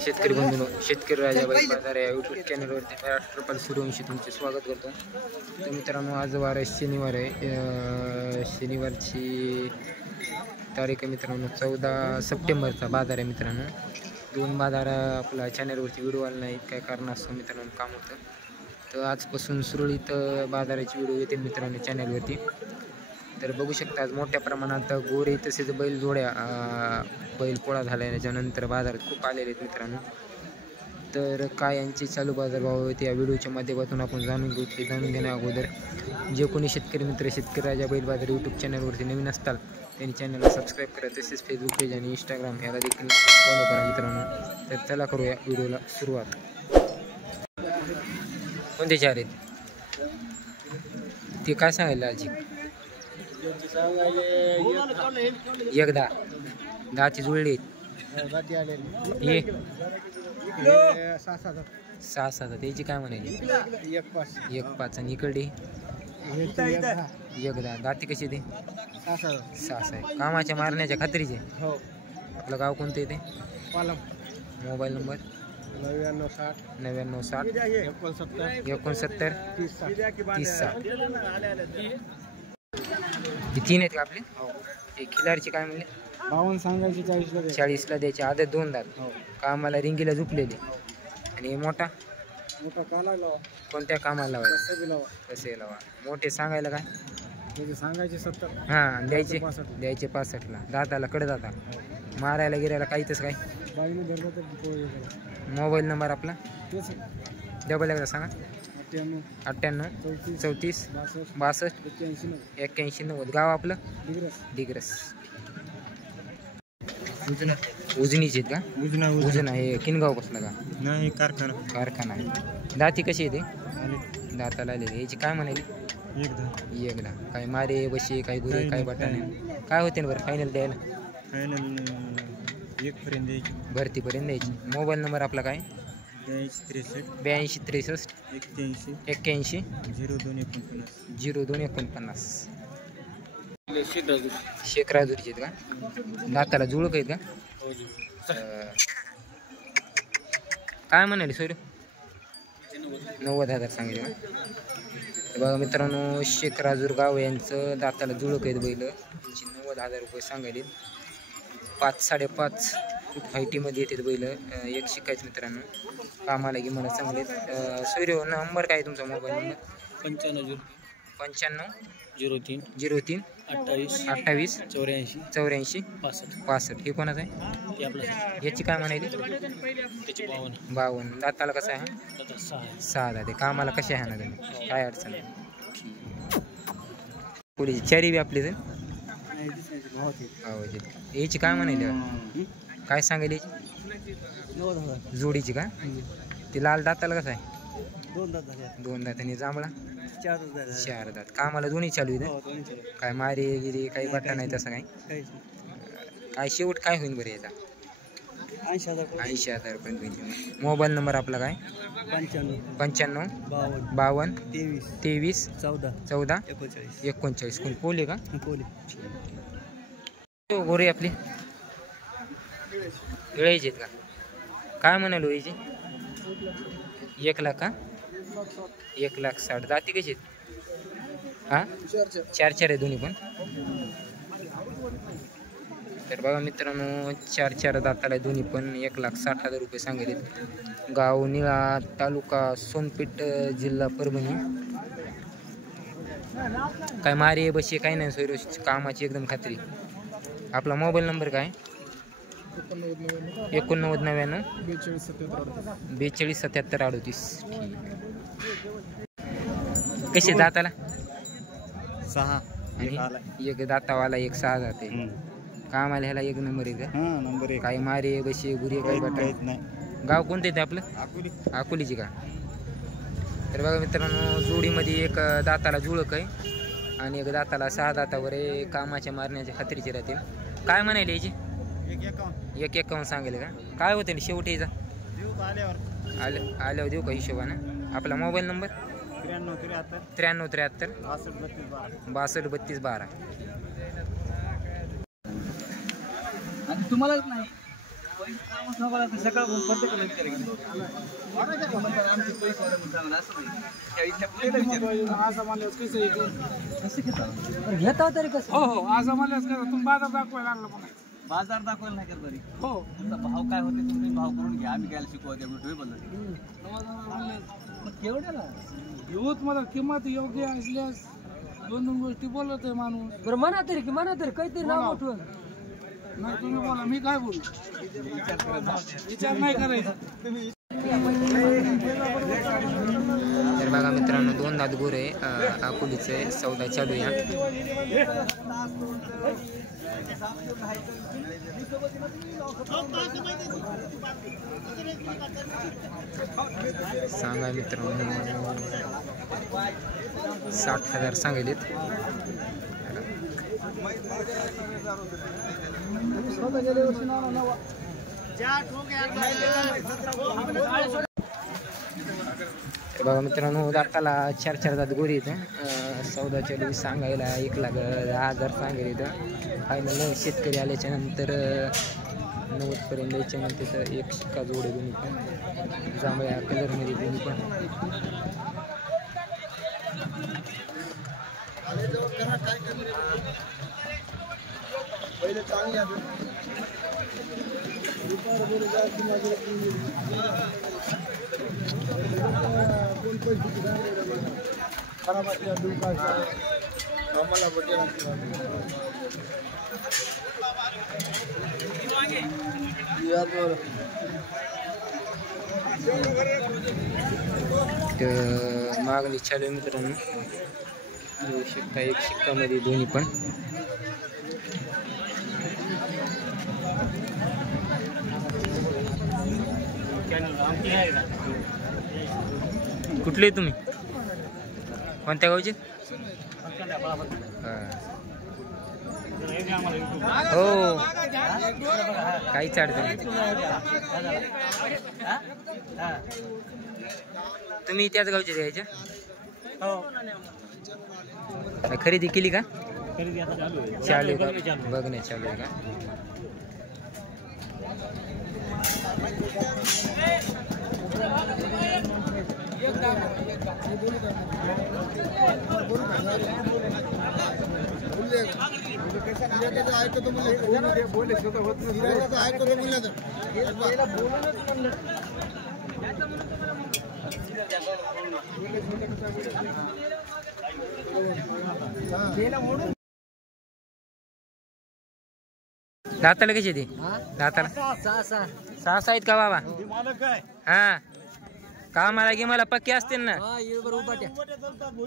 शेतकरी बंधूंनो, शेतकरी राजा बैल बाजार या यूट्यूब चॅनलवरती मी राष्ट्रपाल सूर्यवंशी तुमचे स्वागत करतो. तर मित्रांनो, आज वार आहे शनिवार आहे. शनिवारची तारीख आहे मित्रांनो 14 सप्टेंबरचा बाजार आहे मित्रांनो. दोन बाजार आपला चॅनलवरती व्हिडिओ आला नाही, काय कारण असतं मित्रांनो, काम होतं. तर आजपासून सुरळीत बाजाराची व्हिडिओ येते मित्रांनो चॅनलवरती. तर बघू शकता आज मोठ्या प्रमाणात गोरे तसेच बैल जोड्या बैल पोळा झाल्याच्यानंतर बाजारात खूप आलेले आहेत मित्रांनो. तर काय यांचे चालू बाजारभाव आहेत या व्हिडिओच्या माध्यमातून आपण जाणून घेऊ. ते जाणून घेण्या अगोदर जे कोणी शेतकरी मित्र शेतकरी राजा बैल बाजार यूट्यूब चॅनलवरती नवीन असतात त्यांनी चॅनलला सबस्क्राईब करा. तसेच फेसबुक पेज आणि इंस्टाग्राम याला देखील फॉलो करा मित्रांनो. तर चला करूया व्हिडिओला सुरुवात. कोणते चार आहेत ते काय सांगायला आजी? एकदा दहाची जुळली हे 6-7 त्याची काय म्हणायची? 1-5 आणि इकडे एकदा दाती कशी ते 6 आहे. कामाच्या मारण्याच्या खात्रीचे. आपलं गाव कोणतं येते? Mobile number 9960 69 30. हे 3 आहेत का आपले? हे खिलारची काय म्हणले? 52 सांगायची, 40ला द्यायचे. आदत 2 दात. कामाला रिंगीला झुपलेले. आणि मोठा कोणत्या कामाला लावायला? कसे लावा? मोठे सांगायला काय सांगायचे 70. हां, द्यायचे 65ला. दाताला कडे जाता मारायला गिरायला काहीतच काय? मोबाईल नंबर आपला डबल एकदा सांगा. 98 34 62 81 90. गाव आपलं डिग्रस. उजनीचे आहेत का? उजना हे किनगाव पासून का? नाही, कारखाना आहे. दाती कशी येते? दाताला आलेली. याची काय म्हणाली? एकदा. काय मारे बशी काय गुरे काय बटाणे काय होते ना बरं फायनल द्यायला? फायनल 1 पर्यंत द्यायची, भरतीपर्यंत द्यायची. मोबाईल नंबर आपला काय? 82 63 81 0249. शेखराजूरचे आहेत का? दाताला जुळक आहेत का? काय म्हणाले सोयरे? 90,000 सांगितले का? बघा मित्रांनो, शेखराजूर गाव यांचं दाताला जुळक आहेत बैल. त्यांची 90,000 रुपये सांगायले. 5-5.5 फूट हाईटीमध्ये येतात बैल. एक शिकायचं मित्रांनो. कामाला की मला चांगले. सोयरे नंबर काय तुमचा? Mobile number 95 03 28 84 65. हे कोणाचं आहे? याची काय म्हणायली? 52. दाताला कसं आहे? 6 दाते. कामाला कसे आहे ना तुम्ही? काय अडचण आहे? पुढे चारी बी आपली तर याची काय म्हणायली? काय सांगायला याची? जोडीची का? ती लाल दाताला कसं आहे? 2 दात. आणि जांभळा 4 दात. कामाला दोन्ही चालू आहे. काय मारे गिरी काही बट्टा नाही तसं काय? काय शेवट काय होईल बरं याचा? 80,000 रुपये होईल. मोबाईल नंबर आपला काय? 95 52 23 14 39. कोण पोले का? गोरे आपली गिळायचे आहेत का? काय म्हणालो याची? 1 लाख का? 1,60,000. दाती कशी आहेत? हां, 4 आहे दोन्ही पण. तर बघा मित्रांनो, 4 दाताला दोन्ही पण. 1,60,000 रुपये सांगितले. गाव निळा, तालुका सोनपेठ, जिल्हा परभणी. काय मारे बशी काही नाही सोयरो. कामाची एकदम खात्री. आपला मोबाईल नंबर काय? 89 42 77 38. कसे दाताला? 6. एक दातावाला 1 6 जाते. कामाला ह्याला 1 नंबर आहे का? काही मारे बशी गुरे काही बटा. गाव कोणतं येते आपलं? अकोलीची का? तर बघा मित्रांनो, जोडीमध्ये 1 दाताला जुळक आहे आणि 1 दाताला 6 दातावर आहे. कामाच्या मारण्याच्या खात्रीचे राहतील. काय म्हणायला याची? 1,51 सांगेल का? काय होते शेवटी याचा? आल्यावर देऊ का हिशोबानं? आपला मोबाईल नंबर 93 73 62 32 12. तुम्हालाच नाही घेता तरी कसं? हो हो आज आम्हाला तुम्ही बाजार दाखवायला आणला पण बाजार दाखवायला नाही करत बरी हो भाव काय होते तुम्ही भाव करून घ्या आम्ही काय शिकवा तेवढं बोललो केवढ्या ना येऊत मला किंमत योग्य असल्यास दोन दोन गोष्टी बोलत आहे माणूस. बरं म्हणा तरी की म्हणा तरी काहीतरी नाव मोठं. नाही तुम्ही बोला मी काय बोलू विचार नाही करायचा. तर बघा मित्रांनो 2 दात गोर आहे अकोलीचे सौदा चालू आहे. सांगा मित्रांनो 60,000 सांगितलेत. बघा मित्रांनो दाताला 4 दात गोरी येतं. सौदा चालू सांगायला 1,10,000 सांगेल इथं. फायनल शेतकरी आल्याच्या नंतर 90पर्यंत द्यायच्या नंतर तर एक शिक्का जोडे दोन्ही पण जांभळ्या कलरमध्ये दोन्ही पण. मागणी चालू आहे मित्रांनो. देऊ शकता एक शिक्कामध्ये दोन्ही पण. कुठले तुम्ही कोणत्या गावचे? हो काहीच अडचण नाही. तुम्ही त्याच गावचे द्यायच्या? खरेदी केली का? चालू का बघण्या चालू आहे का? दाताला कशी ती? दाताला 6 आहेत का बाबा? हा का मला गे मला पक्के असतील ना?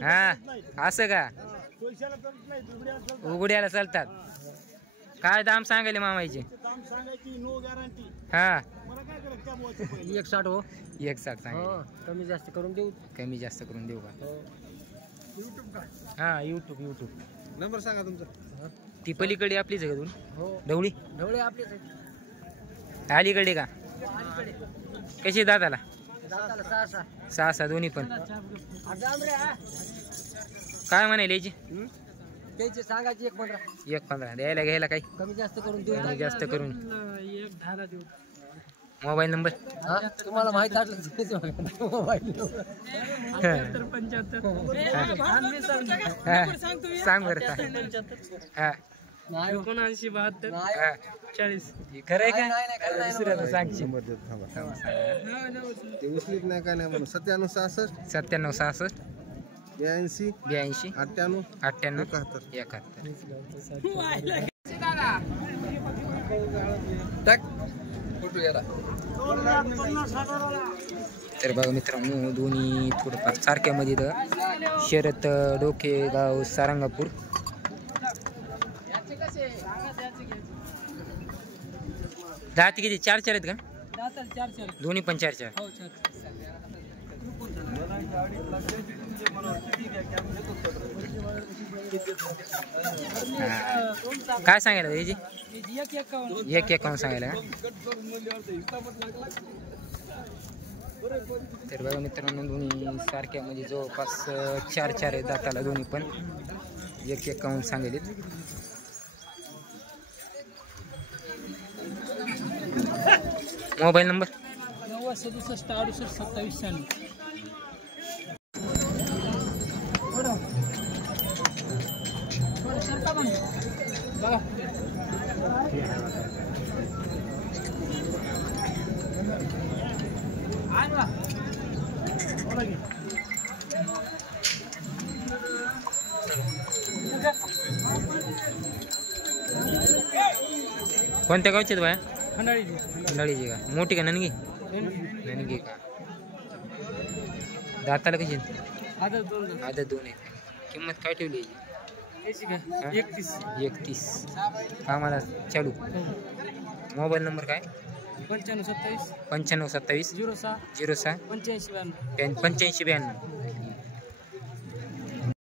हा असं का? उघड्याला चालतात. काय दाम सांगायले मामाईचे? हा 160 हो 160 सांगा. कमी जास्त करून देऊ? कमी जास्त करून देऊ का? हा यूट्यूब नंबर सांगा तुमचा. ती पलीकडे आपलीच आहे का? हो ढवळी आपलीच आहे. अलीकडे का? कशी दाताला? 6 दोन्ही पण. काय म्हणाल याची? त्याची सांगायची 1.15 द्यायला घ्यायला काही कमी जास्त करून देऊ. कमी जास्त करून 1.10 देऊ. मोबाईल नंबर तुम्हाला माहित आहे? सांग बरं. हा 7972 40. खरं आहे का? दुसऱ्याला सांग. ते उचलीत नाही काय नाही म्हणून 97 66 97 66 82 82 98 98 71. तर बघा मित्रांनो दोन्ही थोडंफार सारख्यामध्ये तर शरद डोकेगाव सारंगापूर. दात किती? 4 आहेत का? दोन्ही पण 4. काय सांगायला याची? 1.51 सांगायला का? तर बघा मित्रांनो दोन्ही सारख्या म्हणजे जवळपास 4 आहेत दाताला दोन्ही पण. 1.51 सांगितले. Mobile number 9067682796. कोणत्या गावचे बाया? खंडाळीची खंडाळीची का? मोठी का ननगी? ननगी का? दाताला कशी? आदत 2 आदत 2 आहे. किंमत काय ठेवली याची? याची का? हा? 31 कामाला चालू. मोबाईल नंबर काय? 9527 9527 06 06 85 92. 85 92.